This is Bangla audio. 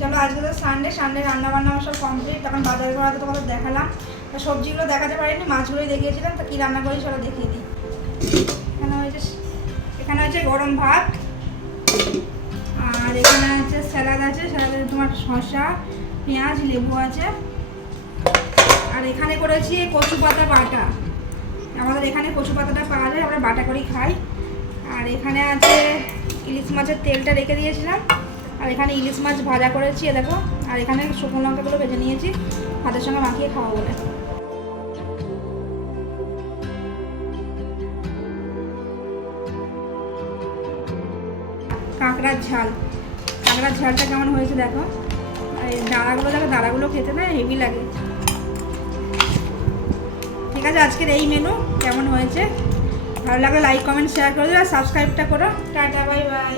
চলো আজকে তো সানডে রান্নাবান্না আমার সব কমপ্লিট। তখন বাজার করা তো তোমাদের দেখালাম, তা সবজিগুলো দেখাতে পারিনি, মাছগুলোই দেখিয়েছিলাম। তা কী রান্না করি চলো দেখিয়ে দিই। এখানে হচ্ছে গরম ভাত, আর এখানে হচ্ছে স্যালাড আছে, স্যালাডে তোমার শসা, পেঁয়াজ, লেবু আছে। আর এখানে করেছি কচু পাতা বাটা, আমাদের এখানে কচু পাতাটা পাওয়া যায়, আমরা বাটা করেই খাই। আর এখানে আছে ইলিশ মাছের তেলটা রেখে দিয়েছিলাম, আর এখানে ইলিশ মাছ ভাজা করেছি দেখো। আর এখানে শুকনো লঙ্কাগুলো ভেজে নিয়েছি ভাতের সঙ্গে মাখিয়ে খাওয়া বলে। কাঁকড়ার ঝালটা কেমন হয়েছে দেখো। আর এই দাঁড়াগুলো খেতে না হেভি লাগে। ঠিক আছে, আজকের এই মেনু কেমন হয়েছে ভালো লাগলে লাইক কমেন্ট শেয়ার করে দিও, আর সাবস্ক্রাইবটা করো। Tata bye bye.